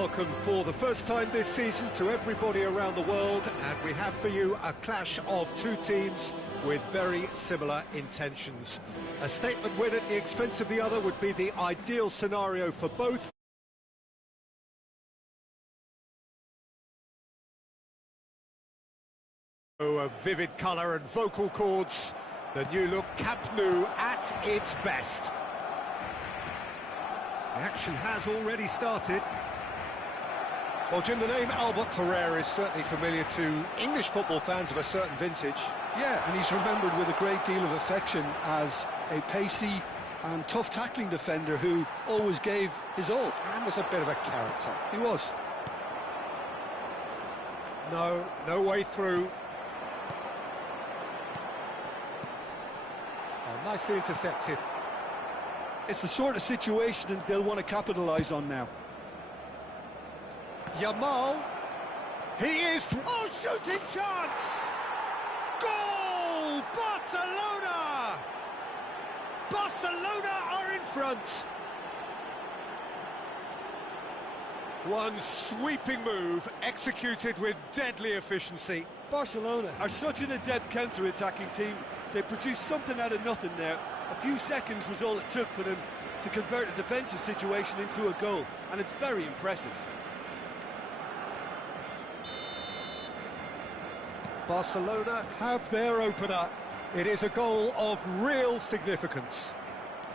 welcome for the first time this season to everybody around the world, and we have for you a clash of two teams with very similar intentions. A statement win at the expense of the other would be the ideal scenario for both. A vivid colour and vocal cords, the new look Camp Nou at its best. The action has already started. Well, Jim, the name Albert Ferrer is certainly familiar to English football fans of a certain vintage. Yeah, and he's remembered with a great deal of affection as a pacey and tough tackling defender who always gave his all. And was a bit of a character. He was. No way through. Oh, nicely intercepted. It's the sort of situation that they'll want to capitalise on now. Yamal, he is... Oh, shooting chance! Goal! Barcelona! Barcelona are in front. One sweeping move, executed with deadly efficiency. Barcelona are such an adept counter-attacking team. They produced something out of nothing there. A few seconds was all it took for them to convert a defensive situation into a goal, and it's very impressive. Barcelona have their opener. It is a goal of real significance.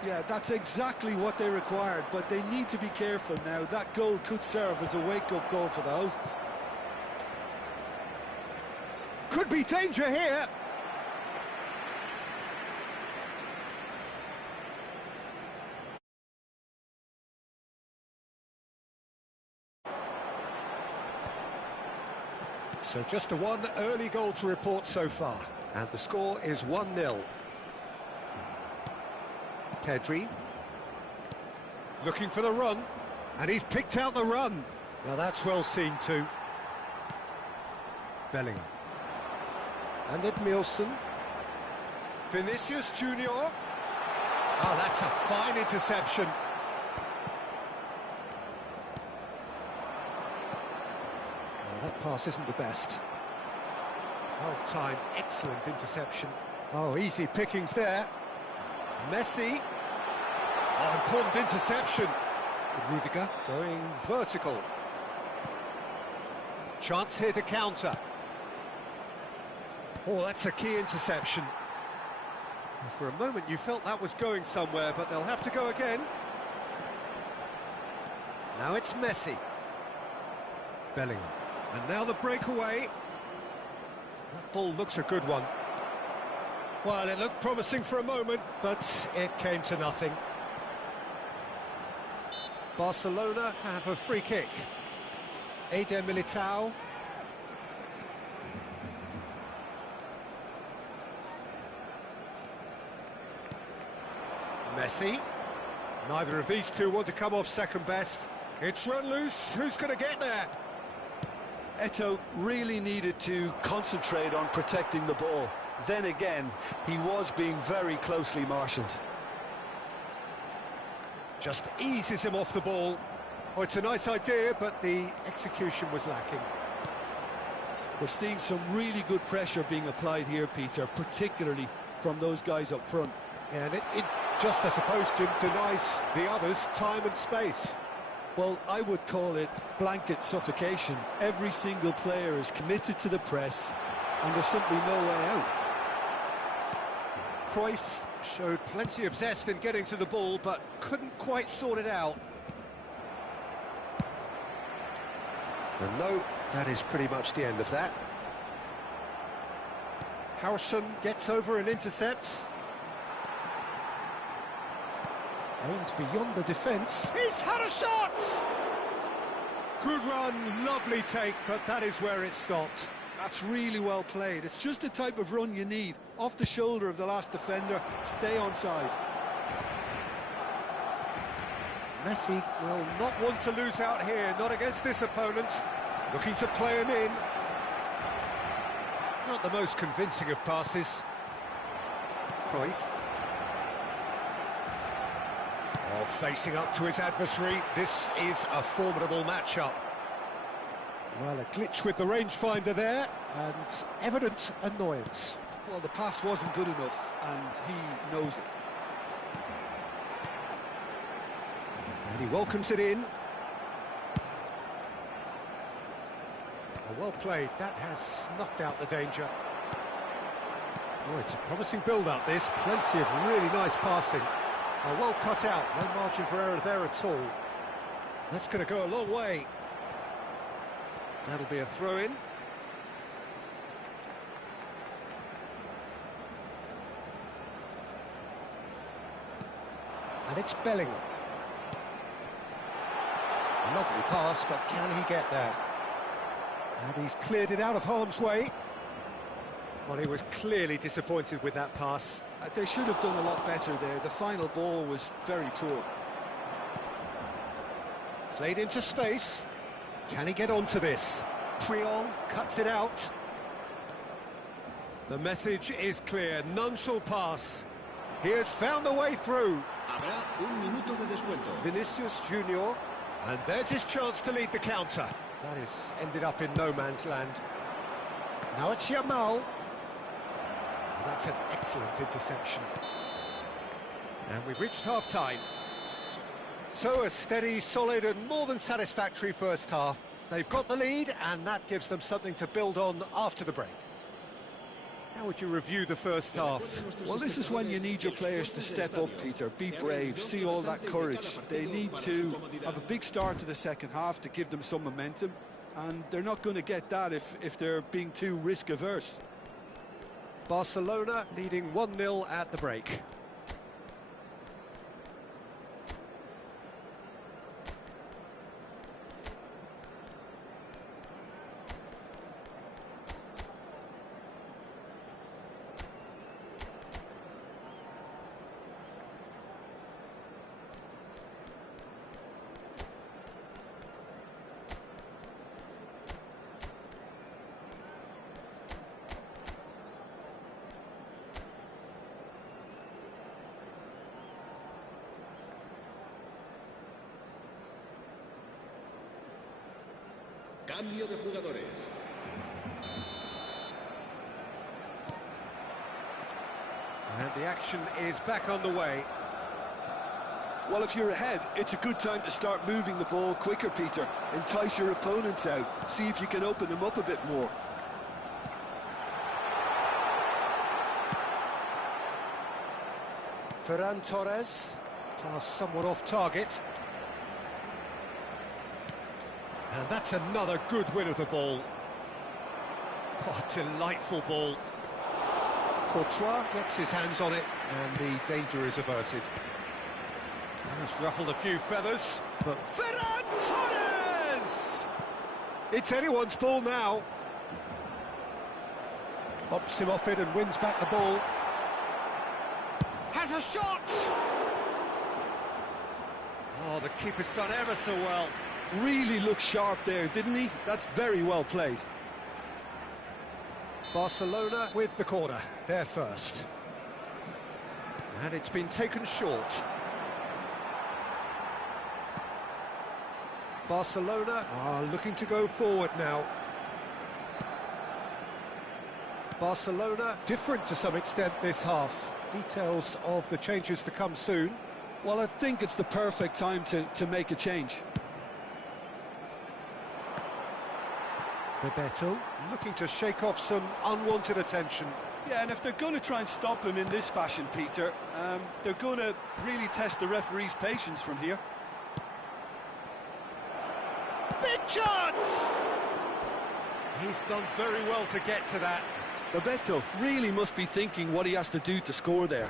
Yeah, that's exactly what they required, but they need to be careful now. That goal could serve as a wake-up goal for the hosts. Could be danger here. So just a one early goal to report so far, and the score is 1-0. Pedri looking for the run, and he's picked out the run. Now that's well seen too. Bellingham and Edmilson. Vinicius Junior. Oh, that's a fine interception. That pass isn't the best. Well-timed, excellent interception. Oh, easy pickings there. Messi. Oh, important interception. Rudiger going vertical. Chance here to counter. Oh, that's a key interception. For a moment you felt that was going somewhere, but they'll have to go again. Now it's Messi. Bellingham. And now the breakaway. That ball looks a good one. Well, it looked promising for a moment, but it came to nothing. Barcelona have a free kick. Eder Militao. Messi. Neither of these two want to come off second best. It's run loose. Who's going to get there? Eto'o really needed to concentrate on protecting the ball. Then again, he was being very closely marshalled. Just eases him off the ball. Oh, it's a nice idea, but the execution was lacking. We're seeing some really good pressure being applied here, Peter, particularly from those guys up front. Yeah, and it just, I suppose, Jim, denies the others time and space. Well, I would call it blanket suffocation. Every single player is committed to the press, and there's simply no way out. Cruyff showed plenty of zest in getting to the ball, but couldn't quite sort it out. And no, that is pretty much the end of that. Howson gets over and intercepts. Aimed beyond the defence. He's had a shot! Good run, lovely take, but that is where it stopped. That's really well played. It's just the type of run you need. Off the shoulder of the last defender, stay onside. Messi will not want to lose out here, not against this opponent. Looking to play him in. Not the most convincing of passes. Cruyff. Oh, facing up to his adversary, this is a formidable matchup. Well, a glitch with the rangefinder there, and evident annoyance. Well, the pass wasn't good enough, and he knows it. And he welcomes it in. Oh, well played, that has snuffed out the danger. Oh, it's a promising build-up, this. Plenty of really nice passing. Oh, well cut out, no margin for error there at all. That's going to go a long way. That'll be a throw-in. And it's Bellingham. Lovely pass, but can he get there? And he's cleared it out of harm's way. Well, he was clearly disappointed with that pass. They should have done a lot better there. The final ball was very poor. Played into space. Can he get onto this? Triol cuts it out. The message is clear. None shall pass. He has found the way through. Habrá un minuto de descuento. Vinicius Junior. And there's his chance to lead the counter. That has ended up in no man's land. Now it's Yamal. And that's an excellent interception. And we've reached half-time. So a steady, solid and more than satisfactory first half. They've got the lead and that gives them something to build on after the break. How would you review the first half? Well, this is when you need your players to step up, Peter. Be brave, see all that courage. They need to have a big start to the second half to give them some momentum. And they're not going to get that if they're being too risk-averse. Barcelona leading 1-0 at the break. Cambio de jugadores. And the action is back on the way. Well, if you're ahead, it's a good time to start moving the ball quicker, Peter. Entice your opponents out. See if you can open them up a bit more. Ferran Torres. Pass somewhat off target. And that's another good win of the ball. What a delightful ball. Courtois gets his hands on it, and the danger is averted. It's ruffled a few feathers, but Ferran Torres! It's anyone's ball now. Bumps him off it and wins back the ball. Has a shot! Oh, the keeper's done ever so well. Really looked sharp there, didn't he? That's very well played. Barcelona with the corner, they're first. And it's been taken short. Barcelona are looking to go forward now. Barcelona different to some extent this half. Details of the changes to come soon. Well, I think it's the perfect time to make a change. Bebeto looking to shake off some unwanted attention. Yeah, and if they're going to try and stop him in this fashion, Peter, they're going to really test the referee's patience from here. Big chance! He's done very well to get to that. Bebeto really must be thinking what he has to do to score there.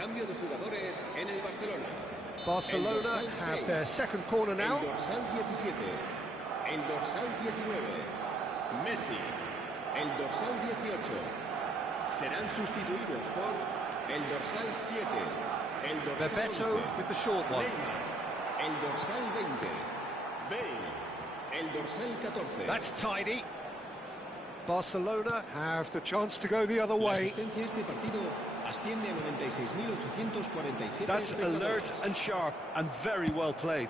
Cambio de jugadores en el Barcelona. Barcelona have their second corner now. El dorsal 17. El dorsal 19. Messi. El dorsal 18. Serán sustituidos por el dorsal 7. El dorsal Bebeto 11. with the short one. Neymar. El dorsal 20. Bale. El dorsal 14. That's tidy. Barcelona have the chance to go the other La way. asistencia a este partido asciende a 96.847. That's alert and sharp and very well played.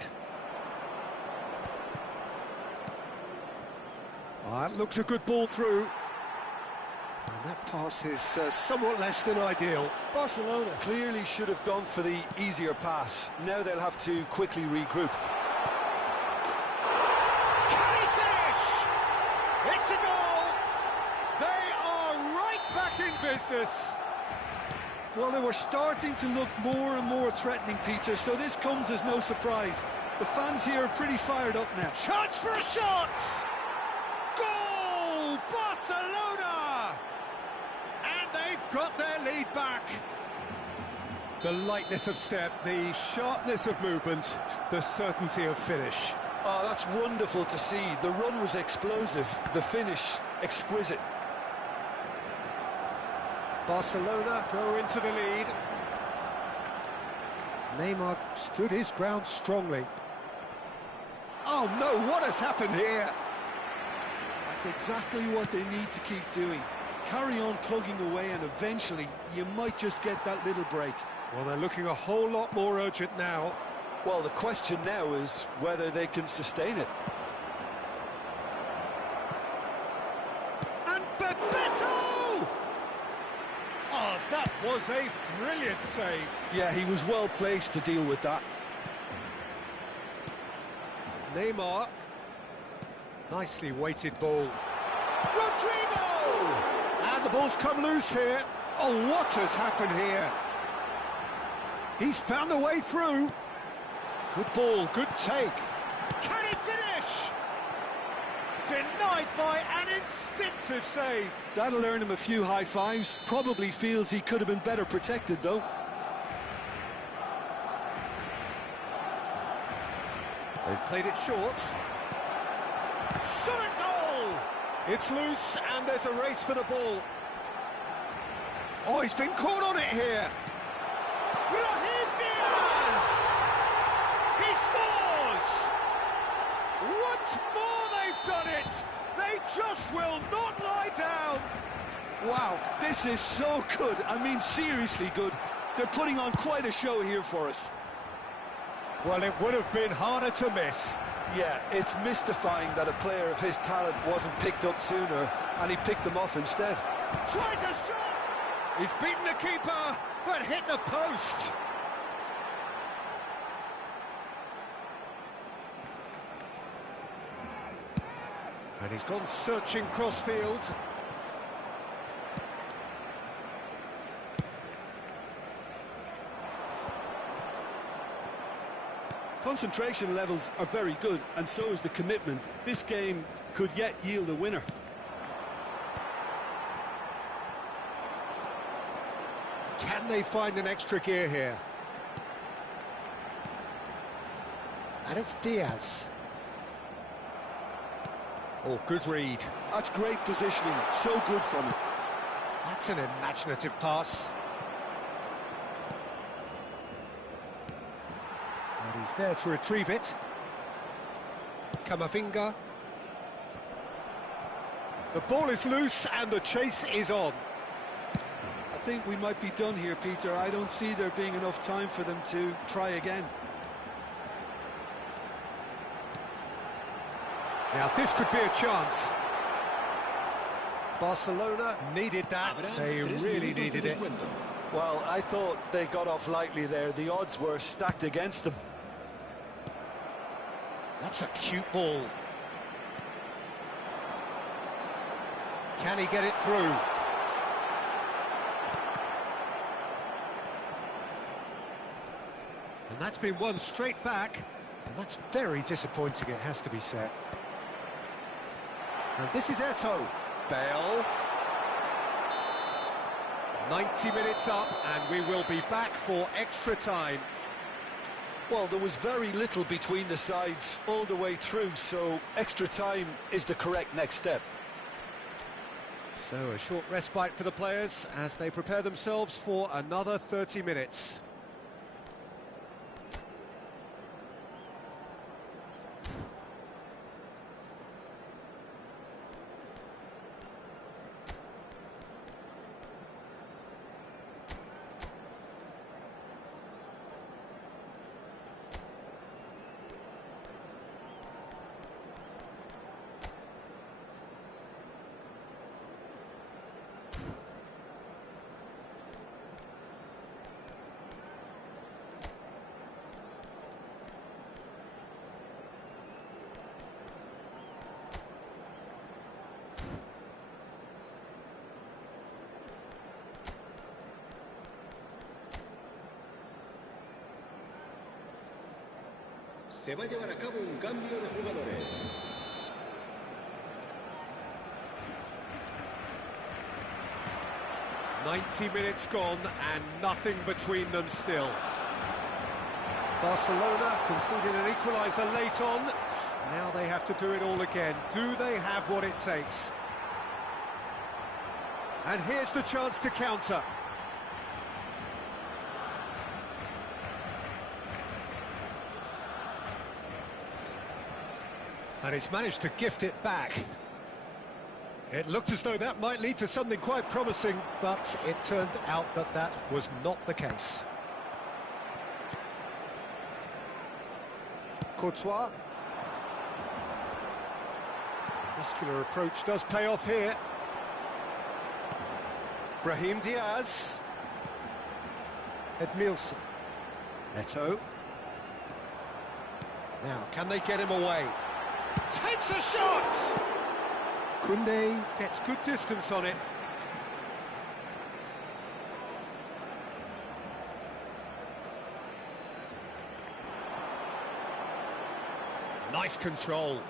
That looks a good ball through. And that pass is somewhat less than ideal. Barcelona clearly should have gone for the easier pass. Now they'll have to quickly regroup. Can he finish? It's a goal! They are right back in business. Well, they were starting to look more and more threatening, Peter, so this comes as no surprise. The fans here are pretty fired up now. Chance for a shot! Goal! Barcelona! And they've got their lead back. The lightness of step, the sharpness of movement, the certainty of finish. Oh, that's wonderful to see. The run was explosive, the finish exquisite. Barcelona go into the lead. Neymar stood his ground strongly. Oh no, what has happened here? That's exactly what they need to keep doing. Carry on plugging away and eventually you might just get that little break. Well, they're looking a whole lot more urgent now. Well, the question now is whether they can sustain it. And Bebeto! Oh, that was a brilliant save. Yeah, he was well placed to deal with that. Neymar. Nicely weighted ball. Rodrigo! And the ball's come loose here. Oh, what has happened here? He's found a way through. Good ball, good take. Can he finish? Denied by an instinctive save. That'll earn him a few high fives. Probably feels he could have been better protected, though. They've played it short. Shot and goal! It's loose and there's a race for the ball. Oh, he's been caught on it here. Brahim Diaz! He scores! Once more they've done it! They just will not lie down! Wow, this is so good. I mean, seriously good. They're putting on quite a show here for us. Well, it would have been harder to miss. Yeah, it's mystifying that a player of his talent wasn't picked up sooner, and he picked them off instead. Tries a shot! He's beaten the keeper, but hit the post. And he's gone searching crossfield. Concentration levels are very good, and so is the commitment. This game could yet yield a winner. Can they find an extra gear here? And it's Diaz. Oh, good read. That's great positioning, so good from him. That's an imaginative pass. And he's there to retrieve it. Camavinga. The ball is loose and the chase is on. I think we might be done here, Peter. I don't see there being enough time for them to try again. Now this could be a chance. Barcelona needed that. They really needed it. Well, I thought they got off lightly there. The odds were stacked against them. That's a cute ball. Can he get it through? And that's been won straight back. And that's very disappointing, it has to be said. And this is Eto'o. Bale. 90 minutes up, and we will be back for extra time. Well, there was very little between the sides all the way through, so extra time is the correct next step. So a short respite for the players as they prepare themselves for another 30 minutes. Se va a llevar a cabo un cambio de jugadores. "90 minutes gone and nothing between them still." Barcelona conceded an equaliser late on. Now they have to do it all again. Do they have what it takes? And here's the chance to counter. And he's managed to gift it back. It looked as though that might lead to something quite promising, but it turned out that that was not the case. Courtois. Muscular approach does pay off here. Brahim Diaz. Edmilson. Eto'o. Now, can they get him away? Takes a shot! Koundé gets good distance on it. Nice control.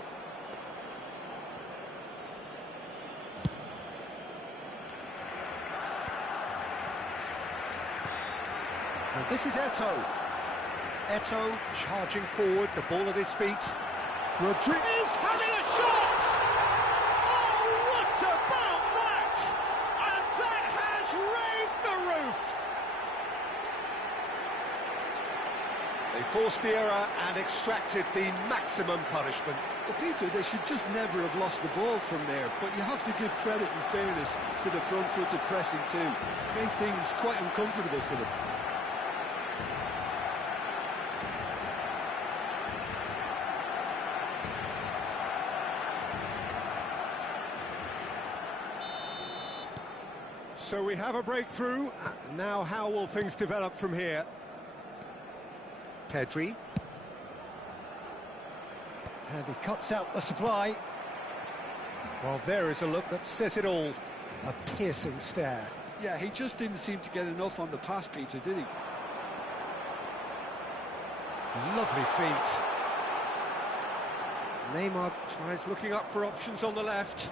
And this is Eto'o. Eto'o charging forward, the ball at his feet. Rodriguez having a shot! Oh, what about that? And that has raised the roof! They forced the error and extracted the maximum punishment. Well, Peter, they should just never have lost the ball from there, but you have to give credit and fairness to the front-footed pressing too. Made things quite uncomfortable for them. So we have a breakthrough. Now how will things develop from here? Pedri. And he cuts out the supply. Well, there is a look that says it all. A piercing stare. Yeah, he just didn't seem to get enough on the pass, Peter, did he? Lovely feet. Neymar tries looking up for options on the left.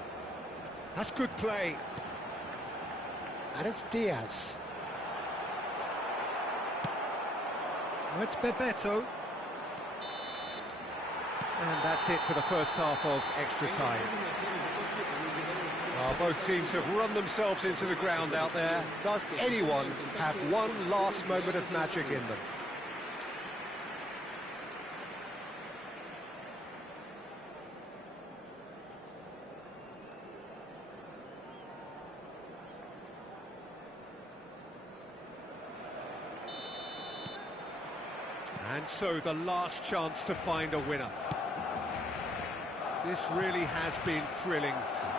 That's good play. And it's Diaz. Now it's Bebeto. And that's it for the first half of extra time. Well, both teams have run themselves into the ground out there. Does anyone have one last moment of magic in them? And so the last chance to find a winner. This really has been thrilling.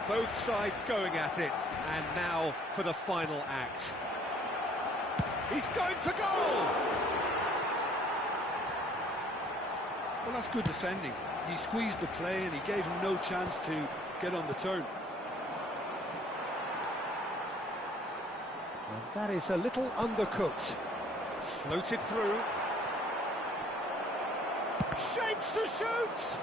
Both sides going at it, and now for the final act. He's going for goal! Well, that's good defending. He squeezed the play and he gave him no chance to get on the turn. And that is a little undercooked. Floated through. Shapes to shoot!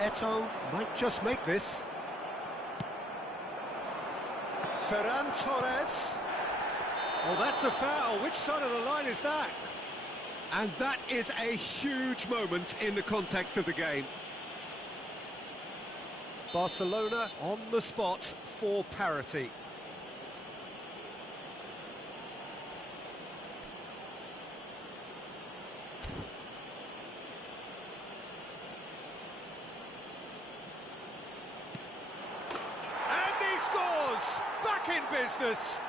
Eto'o might just make this. Ferran Torres. Oh, that's a foul. Which side of the line is that? And that is a huge moment in the context of the game. Barcelona on the spot for parity. And he scores! Back in business!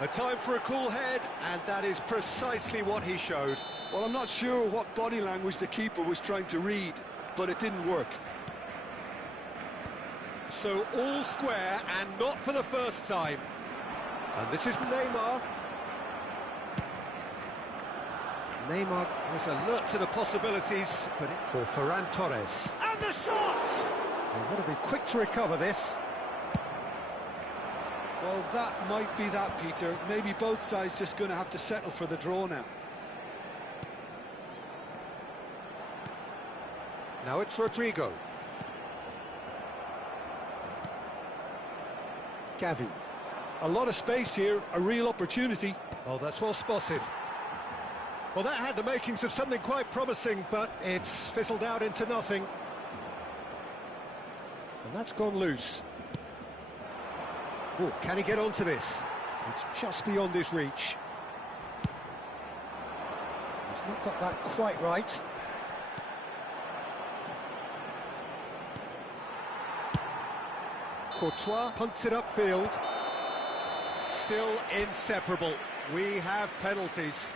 A time for a cool head, and that is precisely what he showed. Well, I'm not sure what body language the keeper was trying to read, but it didn't work. So all square, and not for the first time. And this is Neymar. Neymar was alert to the possibilities, but it for Ferran Torres. And the shot! They want to be quick to recover this. Well, that might be that, Peter. Maybe both sides just going to have to settle for the draw now. Now it's Rodrigo. Gavi. A lot of space here, a real opportunity. Oh, that's well spotted. Well, that had the makings of something quite promising, but it's fizzled out into nothing. And that's gone loose. Oh, can he get onto this? It's just beyond his reach. He's not got that quite right. Courtois punts it upfield. Still inseparable. We have penalties.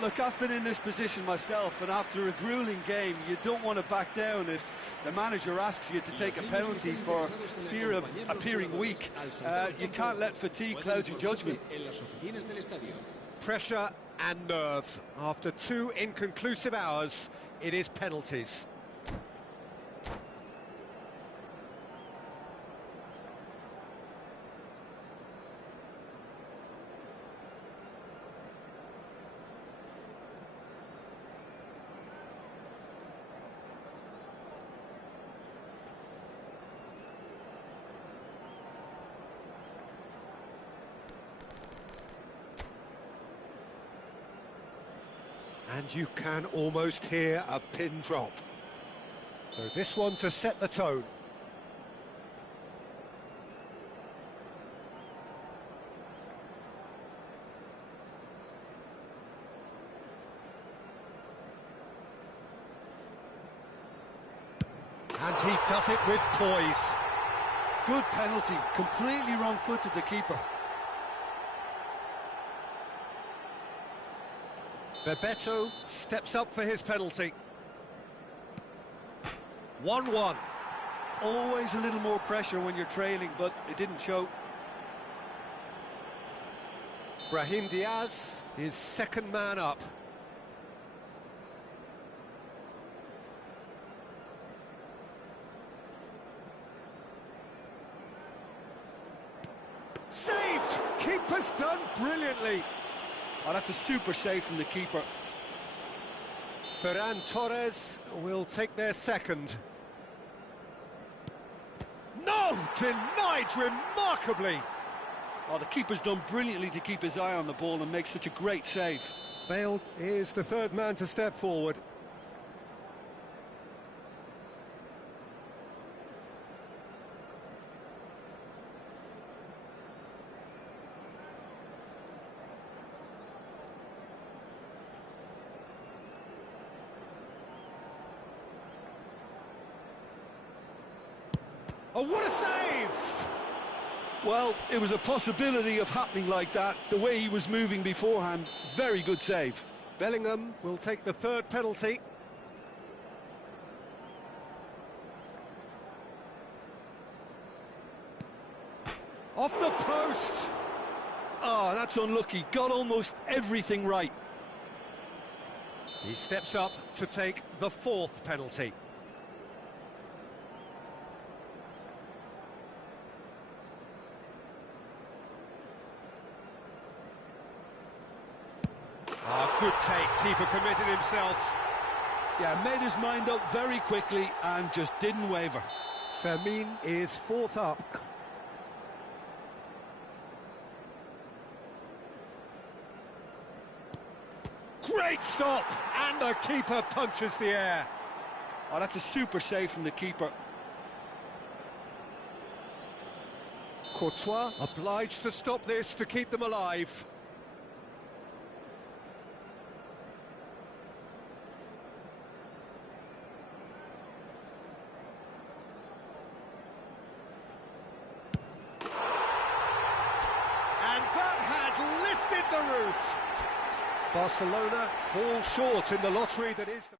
Look, I've been in this position myself, and after a grueling game, you don't want to back down if the manager asks you to take a penalty for fear of appearing weak. You can't let fatigue cloud your judgment. Pressure and nerve. After 2 inconclusive hours, it is penalties. And you can almost hear a pin drop. So this one to set the tone. And he does it with poise. Good penalty, completely wrong-footed the keeper. Bebeto steps up for his penalty. 1-1. Always a little more pressure when you're trailing, but it didn't show. Brahim Diaz is second man up. Saved! Keeper's done brilliantly. Oh, that's a super save from the keeper. Ferran Torres will take their second. No! Denied remarkably! Oh, the keeper's done brilliantly to keep his eye on the ball and make such a great save. Bale is the third man to step forward. Oh, what a save! Well, it was a possibility of happening like that, the way he was moving beforehand. Very good save. Bellingham will take the third penalty. Off the post! Oh, that's unlucky. Got almost everything right. He steps up to take the fourth penalty. Good take, keeper committed himself. Yeah, made his mind up very quickly and just didn't waver. Fermin is fourth up. Great stop! And the keeper punches the air. Oh, that's a super save from the keeper. Courtois obliged to stop this to keep them alive. And that has lifted the roof. Barcelona fall short in the lottery that is the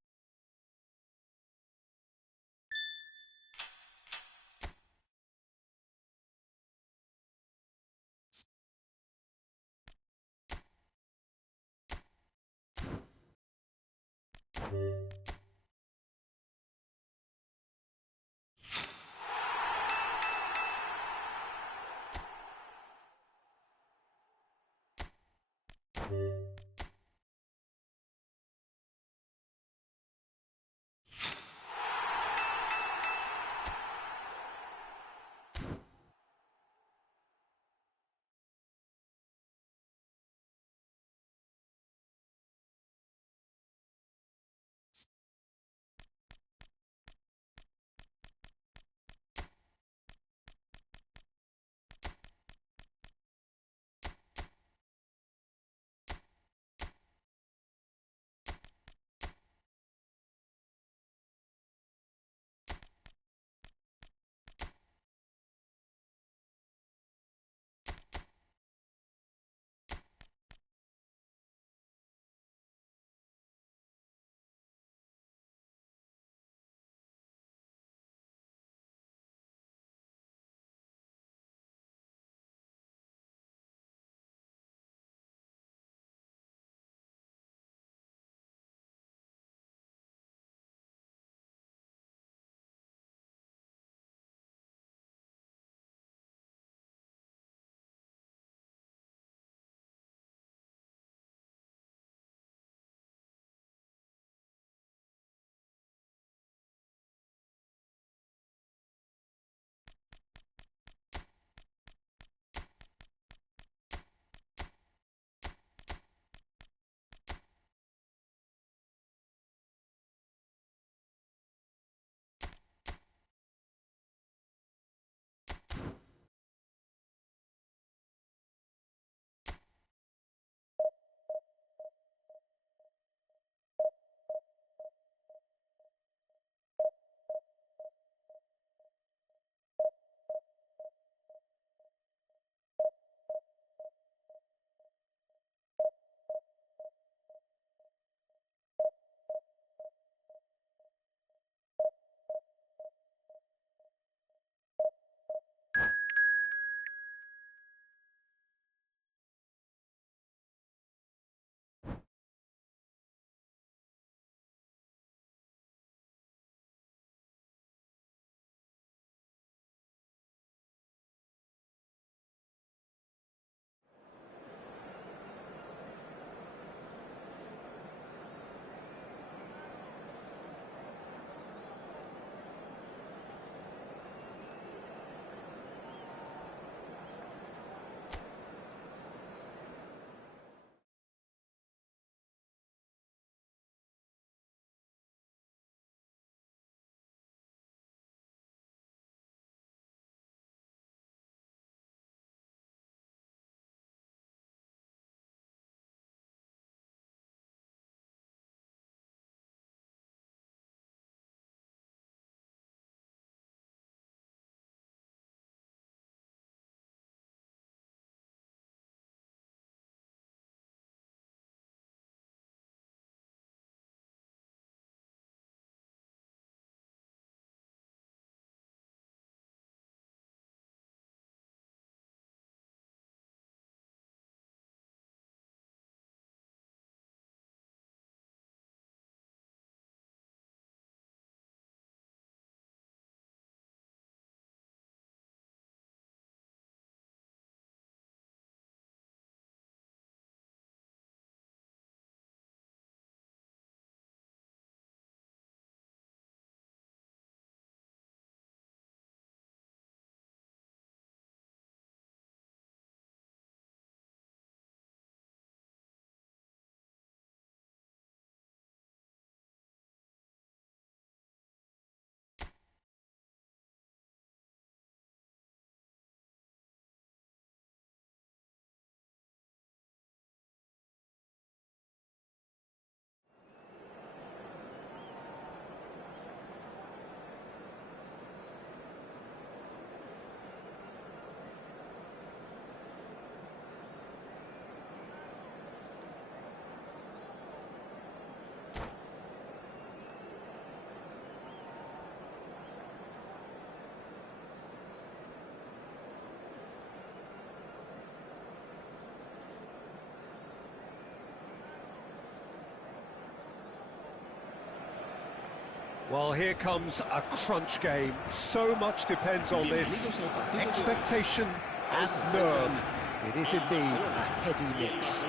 Well, here comes a crunch game. So much depends on this. Expectation and nerve. It is indeed a heady mix.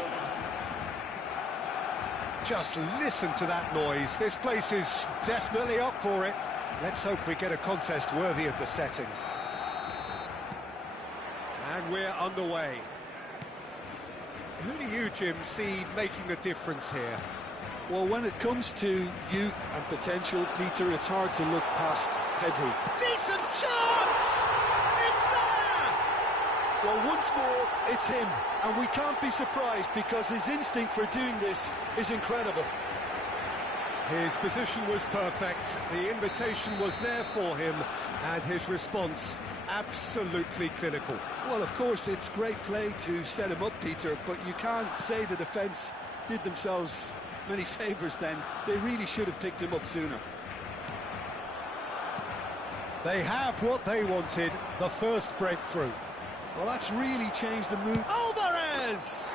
Just listen to that noise. This place is definitely up for it. Let's hope we get a contest worthy of the setting. And we're underway. Who do you, Jim, see making the difference here? Well, when it comes to youth and potential, Peter, it's hard to look past Pedri. Decent chance! It's there! Well, once more, it's him. And we can't be surprised because his instinct for doing this is incredible. His position was perfect, the invitation was there for him, and his response absolutely clinical. Well, of course, it's great play to set him up, Peter, but you can't say the defence did themselves many favours then. They really should have picked him up sooner. They have what they wanted, the first breakthrough. Well, that's really changed the mood. Alvarez!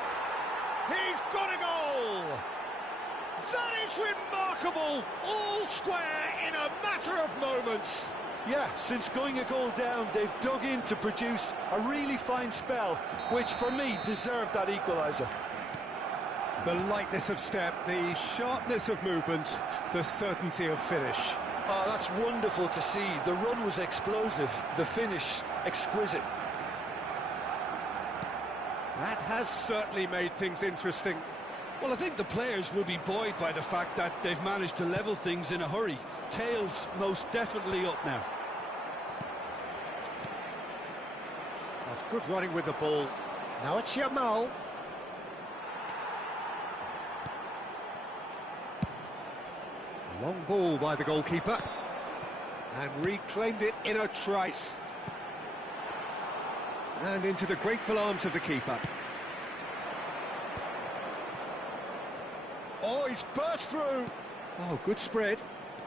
He's got a goal! That is remarkable! All square in a matter of moments. Yeah, since going a goal down, they've dug in to produce a really fine spell, which for me deserved that equaliser. The lightness of step, the sharpness of movement, the certainty of finish. Oh, that's wonderful to see. The run was explosive, the finish exquisite. That has certainly made things interesting. Well, I think the players will be buoyed by the fact that they've managed to level things in a hurry. Tails most definitely up now. That's good running with the ball. Now it's Yamal. Long ball by the goalkeeper. And reclaimed it in a trice. And into the grateful arms of the keeper. Oh, he's burst through. Oh, good spread.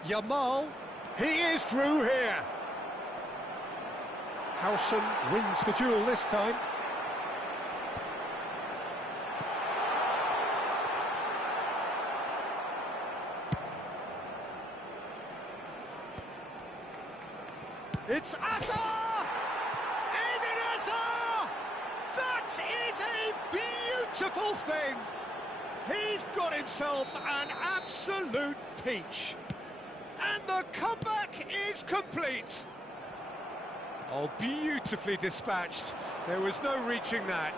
Yamal, he is through here. Howson wins the duel this time. It's Asa! Eden Asa! That is a beautiful thing! He's got himself an absolute peach. And the comeback is complete. Oh, beautifully dispatched. There was no reaching that.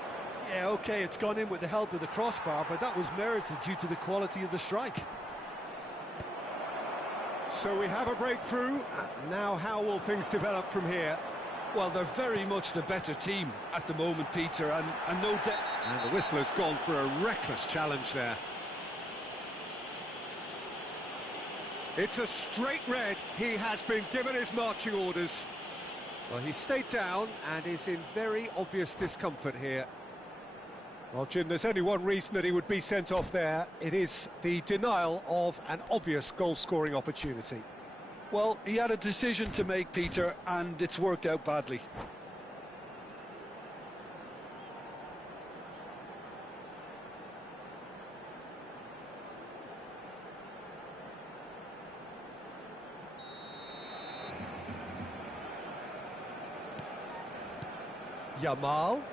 Yeah, OK, it's gone in with the help of the crossbar, but that was merited due to the quality of the strike. So we have a breakthrough. Now how will things develop from here? Well, they're very much the better team at the moment, Peter, and no doubt. And the whistle has gone for a reckless challenge there. It's a straight red. He has been given his marching orders. Well, he stayed down and is in very obvious discomfort here. Well, Jim, there's only one reason that he would be sent off there. It is the denial of an obvious goal-scoring opportunity. Well, he had a decision to make, Peter, and it's worked out badly. Yamal.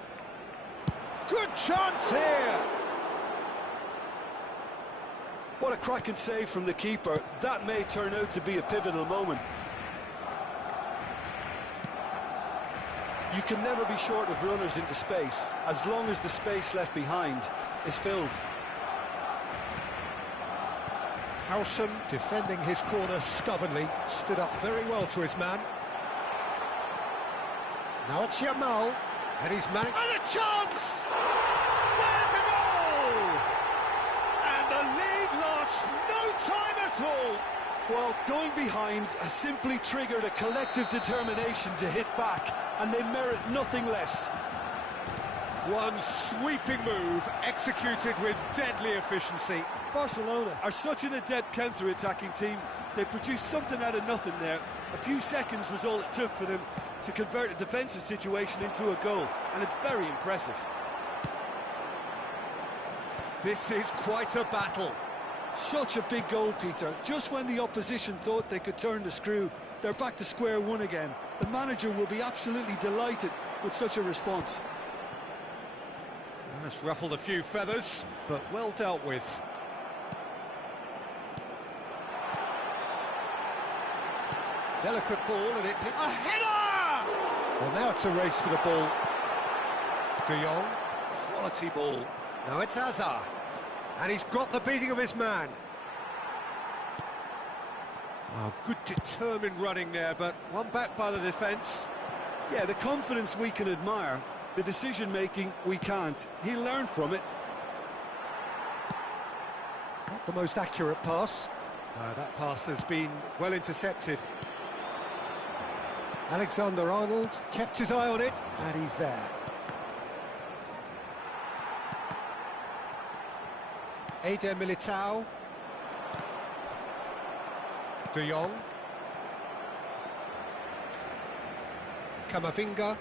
Good chance here! What a cracking save from the keeper. That may turn out to be a pivotal moment. You can never be short of runners into space, as long as the space left behind is filled. Howson, defending his corner stubbornly, stood up very well to his man. Now it's Yamal, and he's managed... And a chance! There's a goal! And the lead lost no time at all. Well, going behind has simply triggered a collective determination to hit back, and they merit nothing less. One sweeping move, executed with deadly efficiency. Barcelona are such an adept counter-attacking team. They produced something out of nothing there. A few seconds was all it took for them to convert a defensive situation into a goal, and it's very impressive. This is quite a battle. Such a big goal, Peter. Just when the opposition thought they could turn the screw, they're back to square one again. The manager will be absolutely delighted with such a response. That's ruffled a few feathers, but well dealt with. Delicate ball, and a header! Well, now it's a race for the ball. De Jong, quality ball. Now it's Hazard, and he's got the beating of his man. Oh, good determined running there, but one back by the defence. Yeah, the confidence we can admire, the decision-making we can't. He'll learn from it. Not the most accurate pass. That pass has been well intercepted. Alexander-Arnold kept his eye on it, and he's there. Eder Militao. De Jong. Camavinga.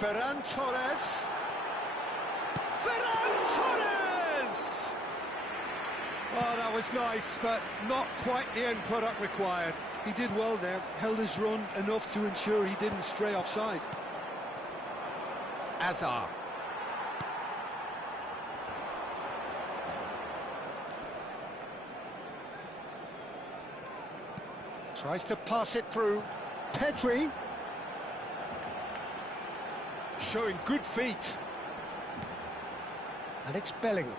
Ferran Torres. Ferran Torres! Oh, that was nice, but not quite the end product required. He did well there, held his run enough to ensure he didn't stray offside. Hazard. Tries to pass it through. Pedri. Showing good feet. And it's Bellingham.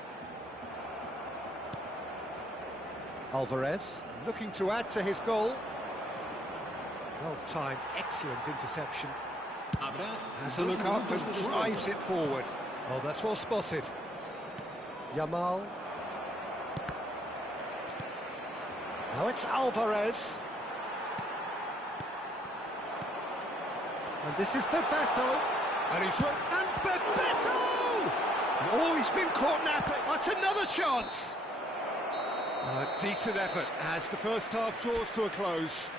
Alvarez looking to add to his goal. Well timed, excellent interception. Has a look up and drives it forward. Oh, that's well spotted. Yamal. Now it's Alvarez. And this is Bebeto. And he's right. And Bebeto! Oh, he's been caught napping. That's another chance. A decent effort as the first half draws to a close.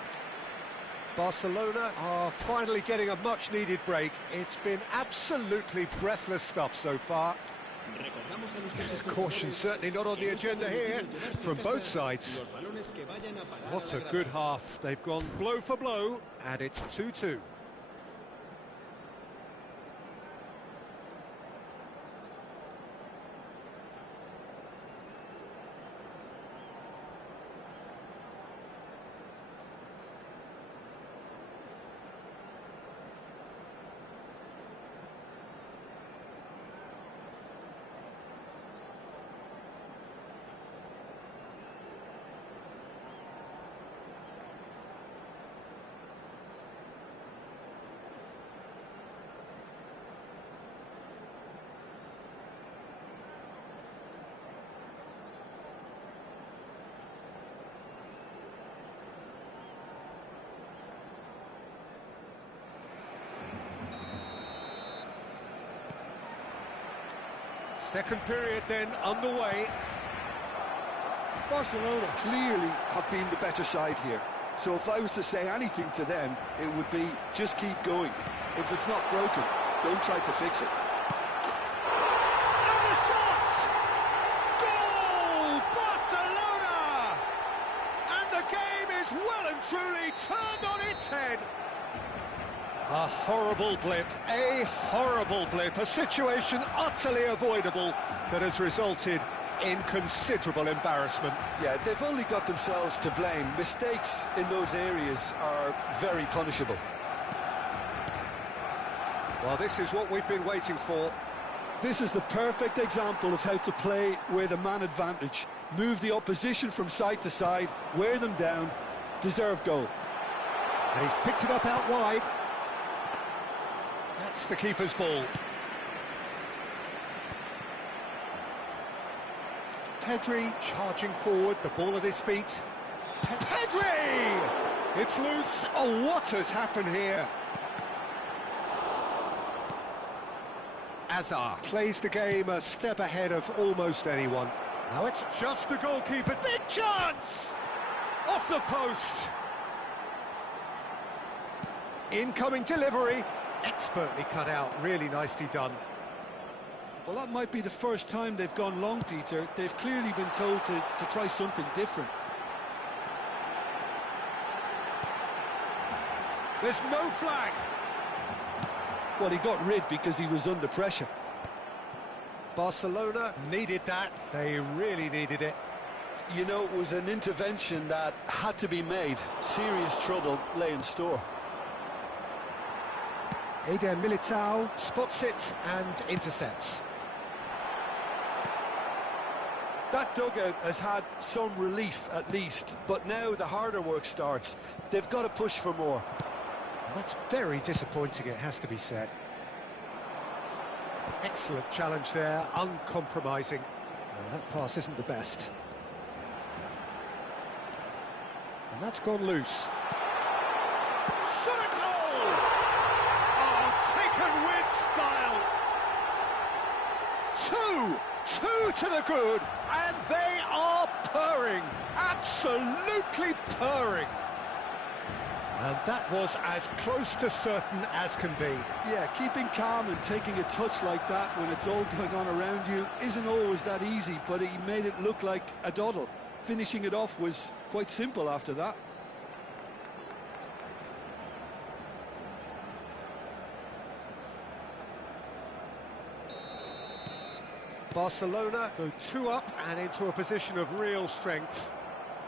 Barcelona are finally getting a much-needed break. It's been absolutely breathless stuff so far. Caution certainly not on the agenda here from both sides. What a good half. They've gone blow for blow, and it's 2-2. Second period then underway. Barcelona clearly have been the better side here. So if I was to say anything to them, it would be just keep going. If it's not broken, don't try to fix it. And the shot! Goal! Barcelona! And the game is well and truly turned on its head. A horrible blip, a situation utterly avoidable that has resulted in considerable embarrassment. Yeah, they've only got themselves to blame. Mistakes in those areas are very punishable. Well, this is what we've been waiting for. This is the perfect example of how to play with a man advantage. Move the opposition from side to side, wear them down, deserve goal. And he's picked it up out wide. That's the keeper's ball. Pedri charging forward, the ball at his feet. Pedri! It's loose. Oh, what has happened here? Hazard plays the game a step ahead of almost anyone. Now it's just the goalkeeper. Big chance! Off the post. Incoming delivery. Expertly cut out, really nicely done. Well, that might be the first time they've gone long, Peter. They've clearly been told to try something different. There's no flag. Well, he got rid because he was under pressure. Barcelona needed that. They really needed it. You know, it was an intervention that had to be made. Serious trouble lay in store. Eder Militao spots it and intercepts. That dugout has had some relief at least, but now the harder work starts. They've got to push for more. That's very disappointing, it has to be said. Excellent challenge there, uncompromising. Well, that pass isn't the best. And that's gone loose. Shot a goal! Oh, taken with style! Two to the good, and they are purring, absolutely purring. And that was as close to certain as can be. Yeah, keeping calm and taking a touch like that when it's all going on around you isn't always that easy, but he made it look like a doddle. Finishing it off was quite simple after that. Barcelona go 2 up and into a position of real strength.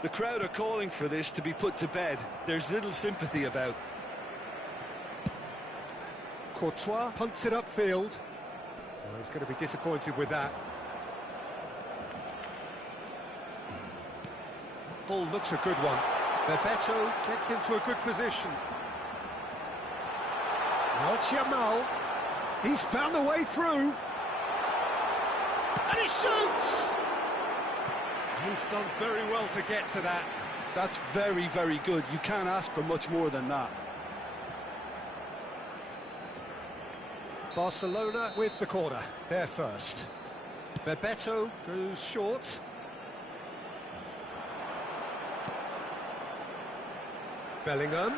The crowd are calling for this to be put to bed. There's little sympathy about. Courtois punts it upfield. Well, he's going to be disappointed with that. That ball looks a good one. Bebeto gets into a good position. Now it's Yamal. He's found a way through. And he shoots! He's done very well to get to that. That's very, very good. You can't ask for much more than that. Barcelona with the corner. They're first. Bebeto goes short. Bellingham.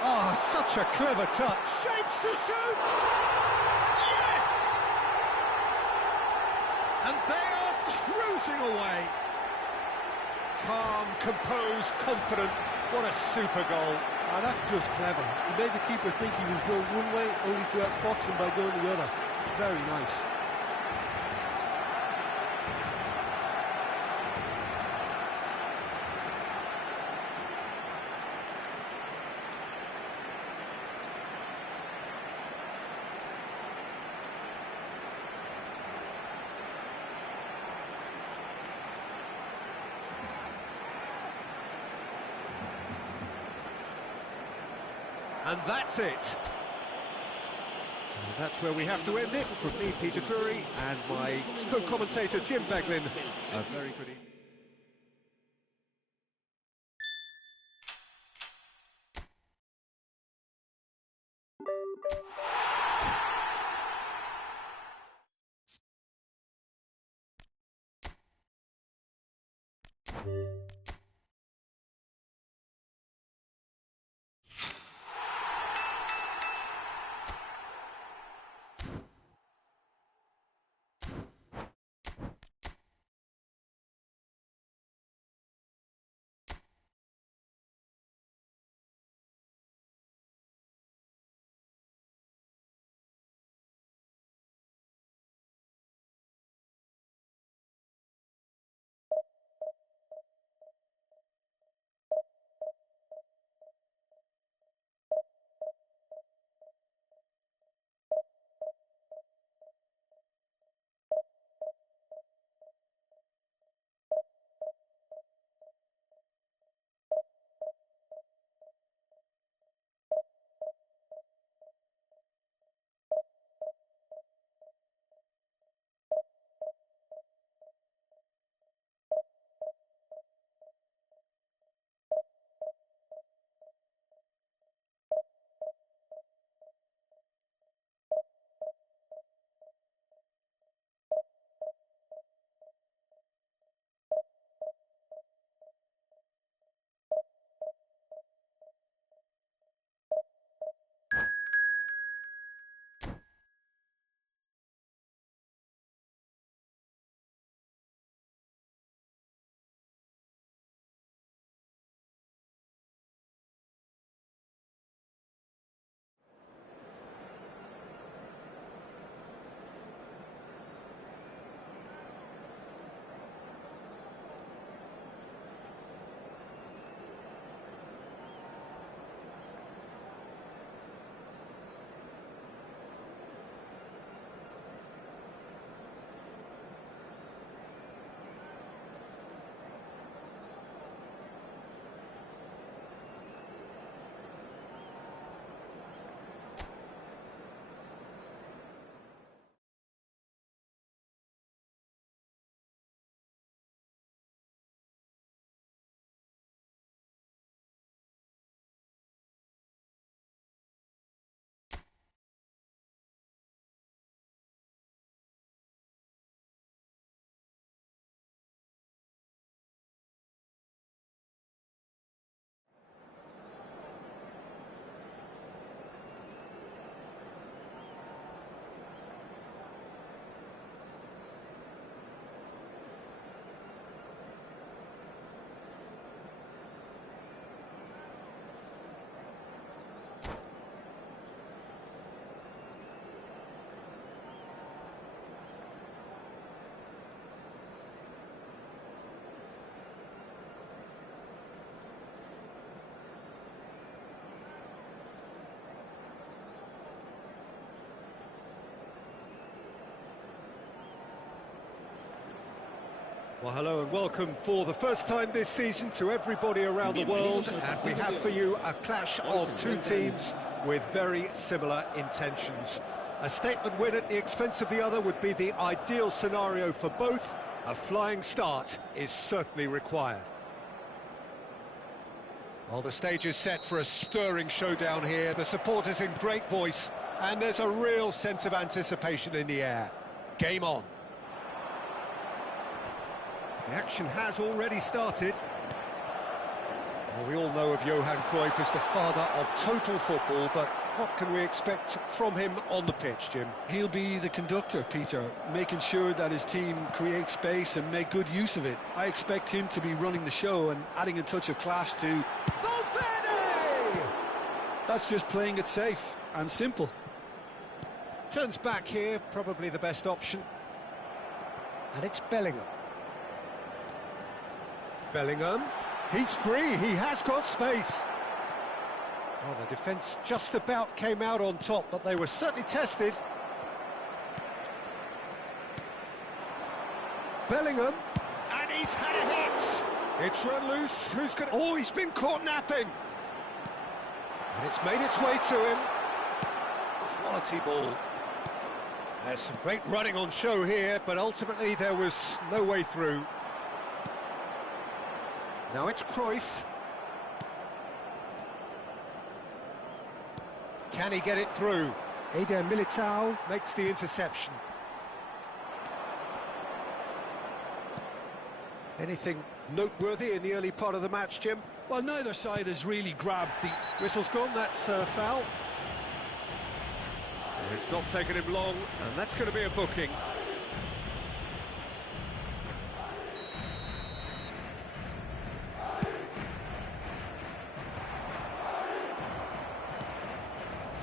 Oh, such a clever touch. Shapes to shoot! Yes! And they are cruising away. Calm, composed, confident. What a super goal. Ah, that's just clever. He made the keeper think he was going one way, only to outfox him by going the other. Very nice. And that's it. And that's where we have to end it. From me, Peter Drury, and my co-commentator, Jim Beglin. A very good evening. Well, hello and welcome for the first time this season to everybody around the world, and we have for you a clash of two teams with very similar intentions. A statement win at the expense of the other would be the ideal scenario for both. A flying start is certainly required. Well, the stage is set for a stirring showdown here. The supporters in great voice, and there's a real sense of anticipation in the air. Game on. The action has already started. Well, we all know of Johan Cruyff as the father of total football, but what can we expect from him on the pitch, Jim? He'll be the conductor, Peter, making sure that his team creates space and make good use of it. I expect him to be running the show and adding a touch of class to... Valverde! That's just playing it safe and simple. Turns back here, probably the best option. And it's Bellingham. Bellingham, he's free, he has got space. Oh, the defence just about came out on top, but they were certainly tested. Bellingham, and he's had a hit. It's run loose, who's going to... Oh, he's been caught napping. And it's made its way to him. Quality ball. There's some great running on show here, but ultimately there was no way through. Now it's Cruyff. Can he get it through? Eder Militao makes the interception. Anything noteworthy in the early part of the match, Jim? Well, neither side has really grabbed the... Whistle's gone, that's foul. It's not taken him long, and that's going to be a booking.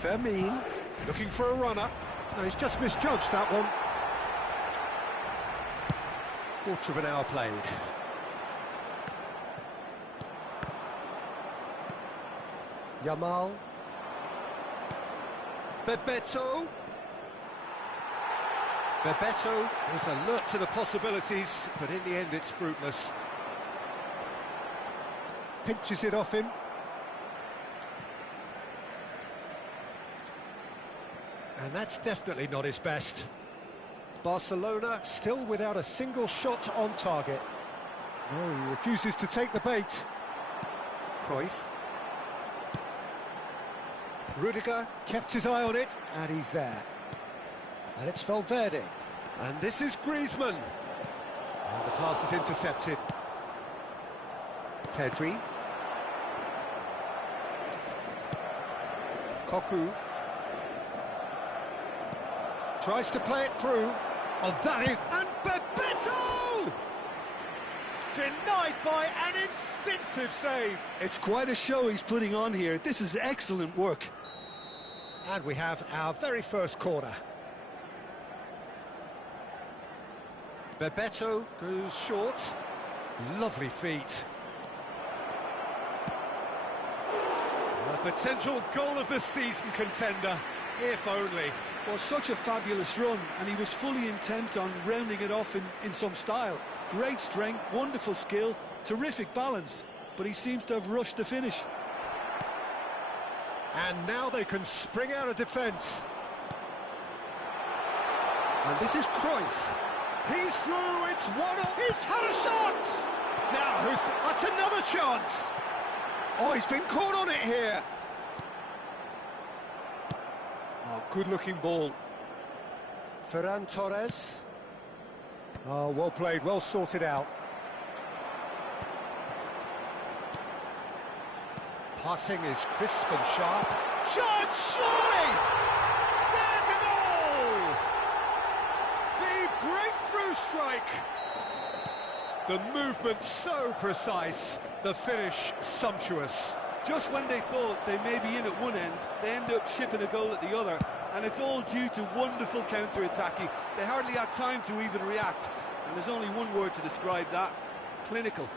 Fermin, looking for a runner. No, he's just misjudged that one. Quarter of an hour played. Yamal. Bebeto. Bebeto is alert to the possibilities, but in the end it's fruitless. Pinches it off him. And that's definitely not his best. Barcelona still without a single shot on target. No, he refuses to take the bait. Cruyff. Rudiger kept his eye on it, and he's there. And it's Valverde. And this is Griezmann. And the pass is intercepted. Pedri. Cocu. Tries to play it through. Oh, that is... And Bebeto! Denied by an instinctive save. It's quite a show he's putting on here. This is excellent work. And we have our very first corner. Bebeto goes short. Lovely feet. A potential goal of the season contender, if only. Well, such a fabulous run, and he was fully intent on rounding it off in some style. Great strength, wonderful skill, terrific balance, but he seems to have rushed the finish. And now they can spring out of defence. And this is Cruyff. He's through, it's 1-0. He's had a shot! Now, that's another chance! Oh, he's been caught on it here. Oh, good-looking ball. Ferran Torres. Oh, well played, well sorted out. Passing is crisp and sharp. Shot, surely! There's a goal! The breakthrough strike! The movement so precise, the finish sumptuous. Just when they thought they may be in at one end, they end up shipping a goal at the other, and it's all due to wonderful counter-attacking. They hardly had time to even react, and there's only one word to describe that: clinical.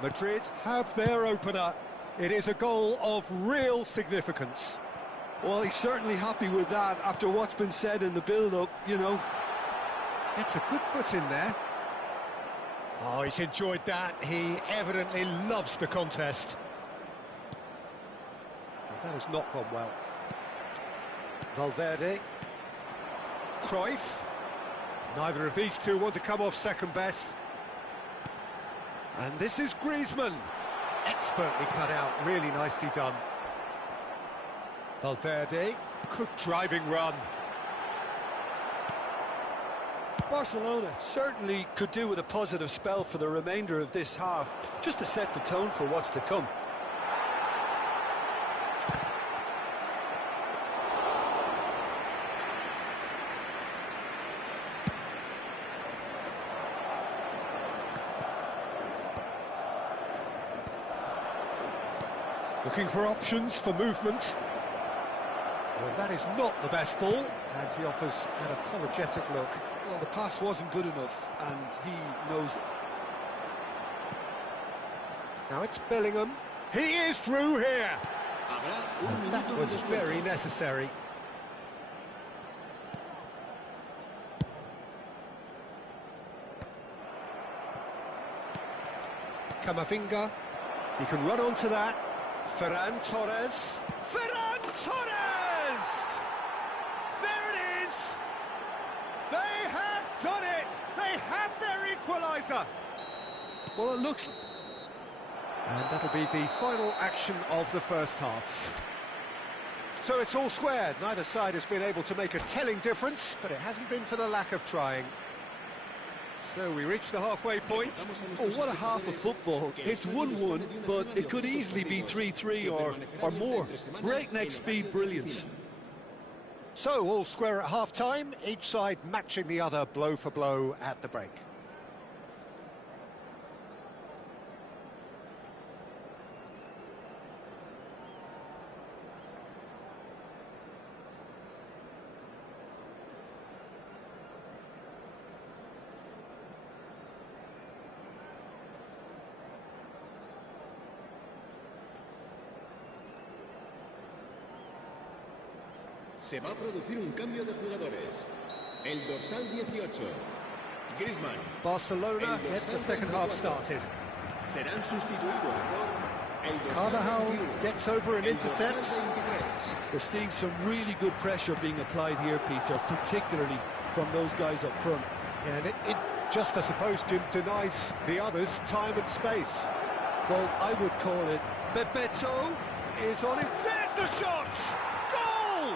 Madrid have their opener. It is a goal of real significance. Well, he's certainly happy with that after what's been said in the build-up, you know. Gets a good foot in there. Oh, he's enjoyed that. He evidently loves the contest. Well, that has not gone well. Valverde. Cruyff. Neither of these two want to come off second best. And this is Griezmann. Expertly cut out, really nicely done. Valverde. Good driving run. Barcelona certainly could do with a positive spell for the remainder of this half, just to set the tone for what's to come. Looking for options for movement. Well, that is not the best ball, and he offers an apologetic look. Well, the pass wasn't good enough, and he knows it. Now it's Bellingham. He is through here! And that was very necessary. Camavinga. He can run onto that. Ferran Torres. Ferran Torres! There it is! They have done it! They have their equaliser! Well, it looks... And that'll be the final action of the first half. So it's all squared. Neither side has been able to make a telling difference, but it hasn't been for the lack of trying. So we reach the halfway point. Oh, what a half of football. It's 1-1, but it could easily be 3-3 or more. Breakneck speed brilliance. So all square at half-time, each side matching the other blow for blow at the break. Se va a producir un cambio de jugadores. El dorsal 18, Griezmann. Barcelona get the second half started. Serán sustituidos por el dorsal Carvajal 21, gets over and el dorsal intercepts. 23. We're seeing some really good pressure being applied here, Peter, particularly from those guys up front. Yeah, and it just, I suppose, Jim, denies the others time and space. Well, I would call it... Bebeto is on it. There's the shot! Goal!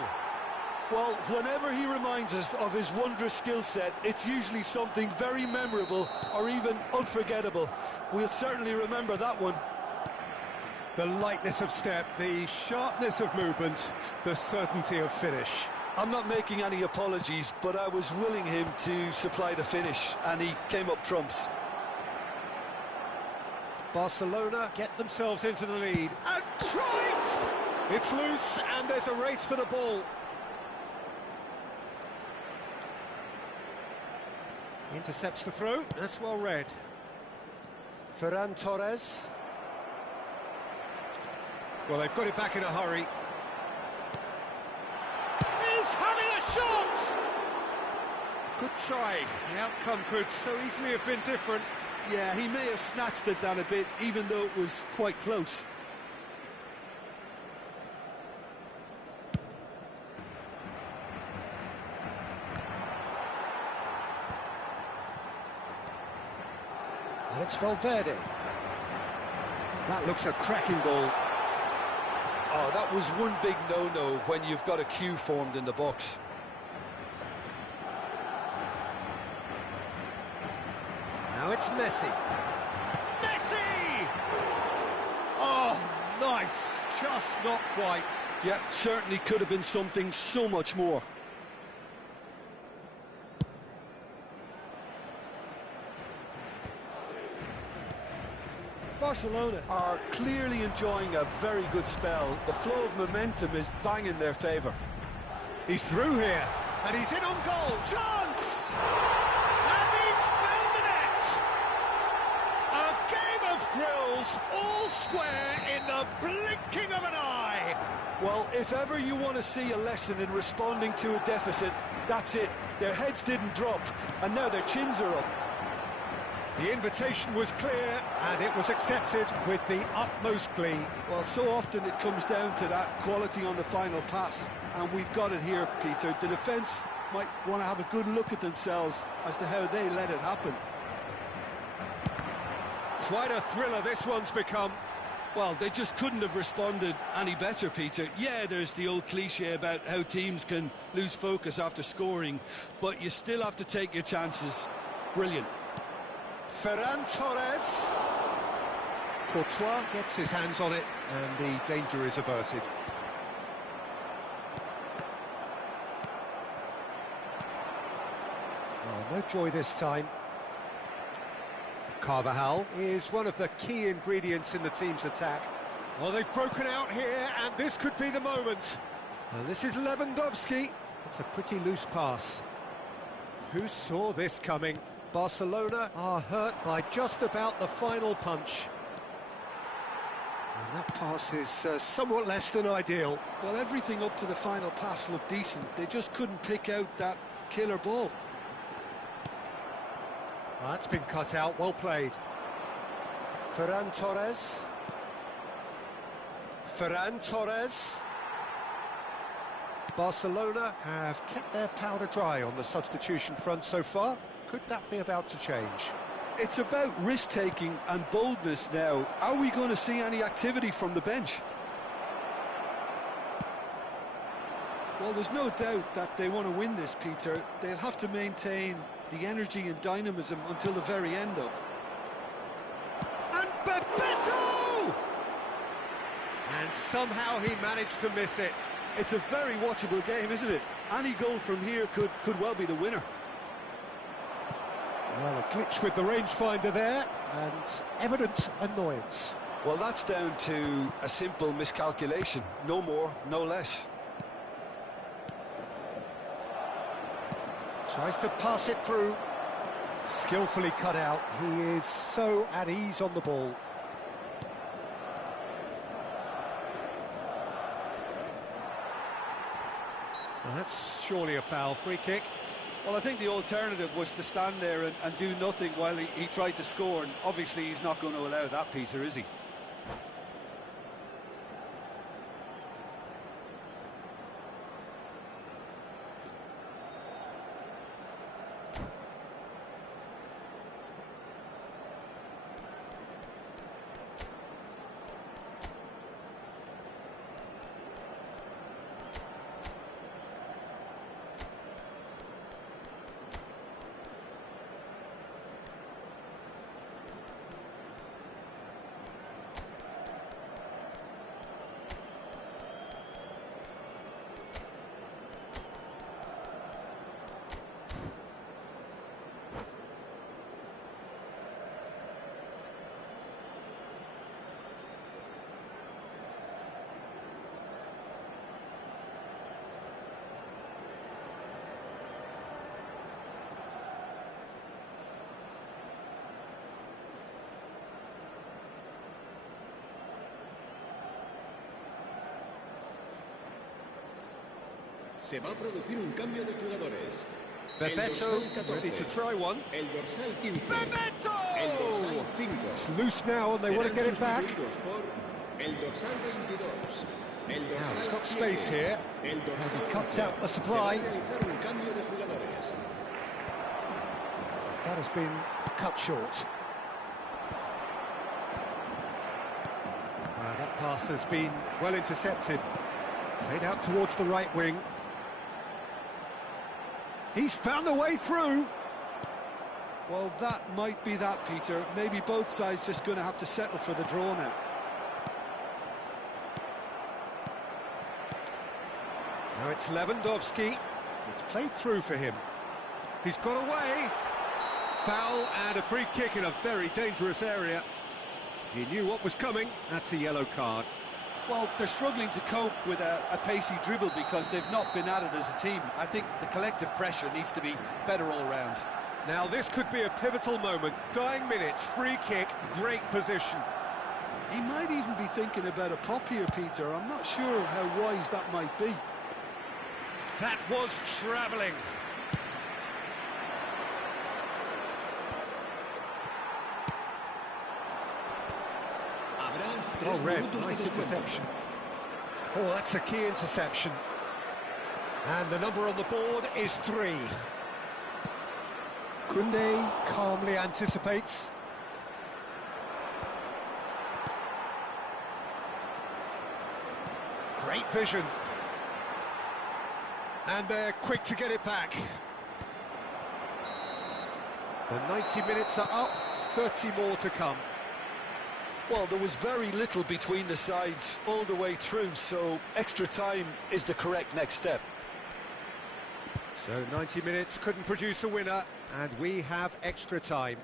Well, whenever he reminds us of his wondrous skill set, it's usually something very memorable or even unforgettable. We'll certainly remember that one. The lightness of step, the sharpness of movement, the certainty of finish. I'm not making any apologies, but I was willing him to supply the finish, and he came up trumps. Barcelona get themselves into the lead. And Cruyff! It's loose, and there's a race for the ball. Intercepts the throw, that's well read. Ferran Torres. Well, they've got it back in a hurry. He's having a shot! Good try. The outcome could so easily have been different. Yeah, he may have snatched it down a bit, even though it was quite close. And it's Valverde. That looks a cracking ball. Oh, that was one big no-no when you've got a queue formed in the box. Now it's Messi. Messi! Oh, nice. Just not quite. Yeah, certainly could have been something so much more. Barcelona are clearly enjoying a very good spell. The flow of momentum is bang in their favour. He's through here, and he's in on goal. Chance! And he's found the net! A game of thrills, all square in the blinking of an eye. Well, if ever you want to see a lesson in responding to a deficit, that's it. Their heads didn't drop, and now their chins are up. The invitation was clear, and it was accepted with the utmost glee. Well, so often it comes down to that quality on the final pass, and we've got it here, Peter. The defence might want to have a good look at themselves as to how they let it happen. Quite a thriller this one's become. Well, they just couldn't have responded any better, Peter. Yeah, there's the old cliche about how teams can lose focus after scoring, but you still have to take your chances. Brilliant. Ferran Torres. Courtois gets his hands on it, and the danger is averted. Oh, no joy this time. Carvajal is one of the key ingredients in the team's attack. Well, they've broken out here, and this could be the moment. And this is Lewandowski. It's a pretty loose pass. Who saw this coming? Barcelona are hurt by just about the final punch. And that pass is somewhat less than ideal. Well, everything up to the final pass looked decent. They just couldn't pick out that killer ball. Well, that's been cut out, well played. Ferran Torres. Ferran Torres. Barcelona have kept their powder dry on the substitution front so far. Could that be about to change? It's about risk-taking and boldness now. Are we going to see any activity from the bench? Well, there's no doubt that they want to win this, Peter. They'll have to maintain the energy and dynamism until the very end, though. And Bebeto! And somehow he managed to miss it. It's a very watchable game, isn't it? Any goal from here could well be the winner. Well, a glitch with the rangefinder there, and evident annoyance. Well, that's down to a simple miscalculation. No more, no less. Tries to pass it through. Skillfully cut out. He is so at ease on the ball. Well, that's surely a foul. Free kick. Well, I think the alternative was to stand there and do nothing while he tried to score, and obviously he's not going to allow that, Peter, is he? Se va a producir un cambio de jugadores. Bebeto ready to try one. El dorsal 15. Bebeto! El dorsal 5. It's loose now and they want to get it back. El dorsal 22. El dorsal Now he's got 7. space here. El And dorsal he cuts 11. out the supply. Se va a realizar un cambio de jugadores. That has been cut short. That pass has been well intercepted. Played out towards the right wing. He's found a way through. Well, that might be that, Peter. Maybe both sides just going to have to settle for the draw now. Now it's Lewandowski. It's played through for him. He's got away. Foul and a free kick in a very dangerous area. He knew what was coming. That's a yellow card. Well, they're struggling to cope with a pacey dribble because they've not been at it as a team. I think the collective pressure needs to be better all round. Now this could be a pivotal moment. Dying minutes, free kick, great position. He might even be thinking about a pop here, Peter. I'm not sure how wise that might be. That was travelling. Oh, Red, nice interception. Oh, that's a key interception. And the number on the board is 3. Koundé calmly anticipates. Great vision. And they're quick to get it back. The 90 minutes are up, 30 more to come. Well, there was very little between the sides all the way through, so extra time is the correct next step. So 90 minutes couldn't produce a winner, and we have extra time.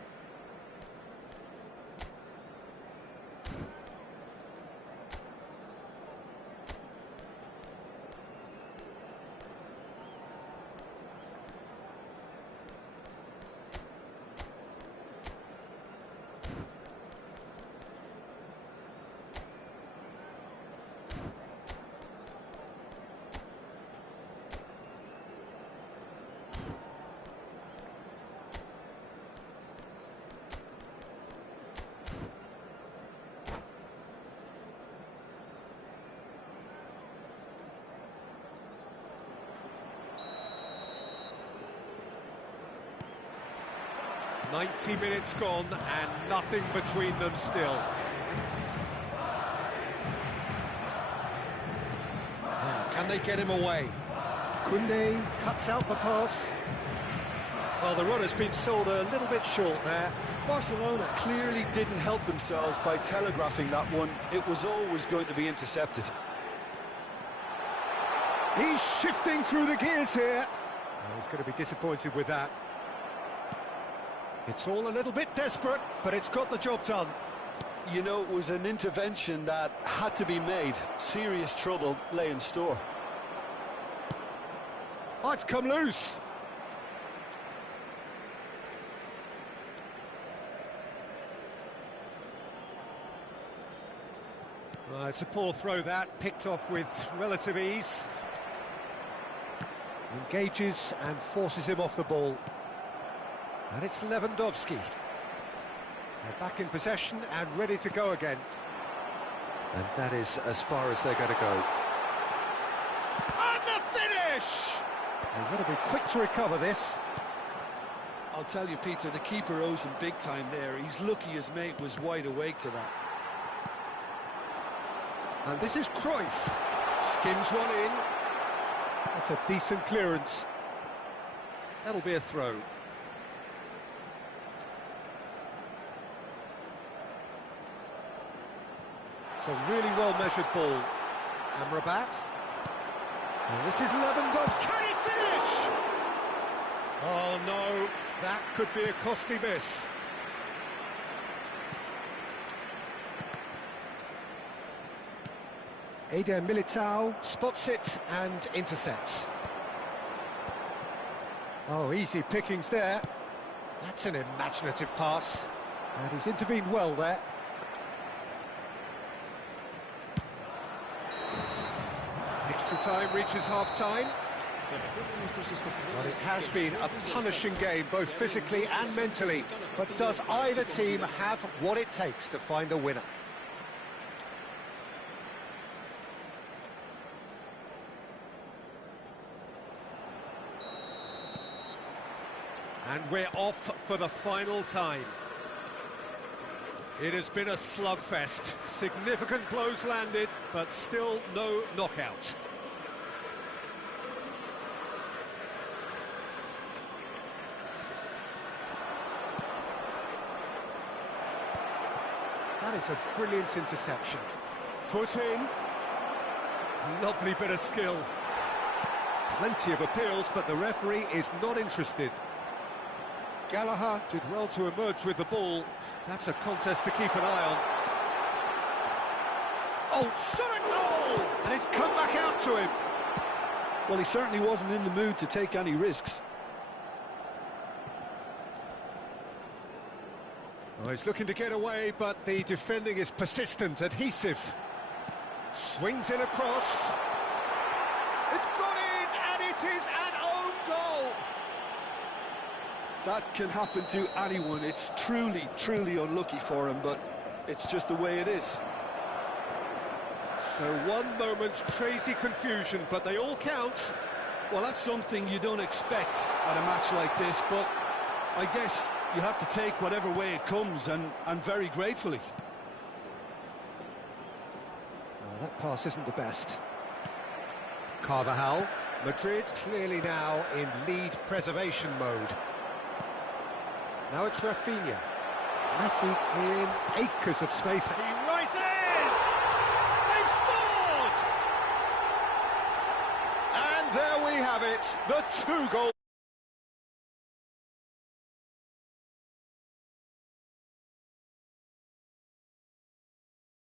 "90 minutes gone and nothing between them still." Can they get him away? Koundé cuts out the pass. Well, the run has been sold a little bit short there. Barcelona clearly didn't help themselves by telegraphing that one. It was always going to be intercepted. He's shifting through the gears here. Oh, he's going to be disappointed with that. It's all a little bit desperate, but it's got the job done. You know, it was an intervention that had to be made. Serious trouble lay in store. Oh, it's come loose. It's a poor throw that, picked off with relative ease. Engages and forces him off the ball. And it's Lewandowski. They're back in possession and ready to go again. And that is as far as they're going to go. And the finish! They've got to be quick to recover this. I'll tell you, Peter, the keeper owes him big time there. He's lucky his mate was wide awake to that. And this is Cruyff. Skims one in. That's a decent clearance. That'll be a throw. It's a really well-measured ball. Amrabat. And this is Lewandowski. Can he finish? Oh, no. That could be a costly miss. Eder Militao spots it and intercepts. Oh, easy pickings there. That's an imaginative pass. And he's intervened well there. Extra time reaches half-time. Well, it has been a punishing game, both physically and mentally. But does either team have what it takes to find a winner? And we're off for the final time. It has been a slugfest. Significant blows landed, but still no knockout. That is a brilliant interception. Foot in. Lovely bit of skill. Plenty of appeals, but the referee is not interested. Gallagher did well to emerge with the ball. That's a contest to keep an eye on. Oh, shot a goal! And it's come back out to him. Well, he certainly wasn't in the mood to take any risks. Oh, he's looking to get away, but the defending is persistent, adhesive. Swings in across. It's gone in, and it is an own goal. That can happen to anyone. It's truly, truly unlucky for him, but it's just the way it is. So one moment's crazy confusion, but they all count. Well, that's something you don't expect at a match like this, but I guess you have to take whatever way it comes, and very gratefully. Oh, that pass isn't the best. Carvajal. Madrid clearly now in lead preservation mode. Now it's Rafinha. Messi in acres of space. He rises! They've scored! And there we have it, the 2 goals.